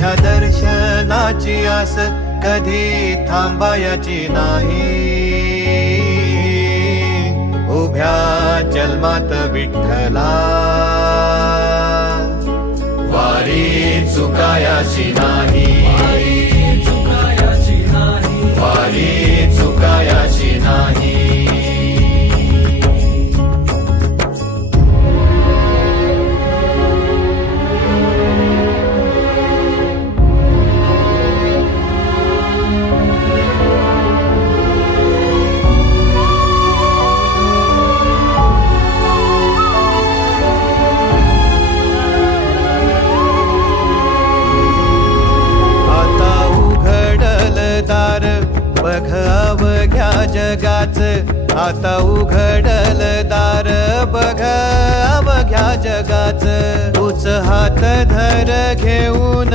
तुझ्या दर्शनाची आस कधी थांबायची नाही. उभ्या जन्मात विठ्ठला वारी चुकायाची नाही. वारी चुकायाची नाही. बघ अवघ्या जगाच, आता उघडल दार बघ अवघ्या जगाच. तूच हात धर घेऊन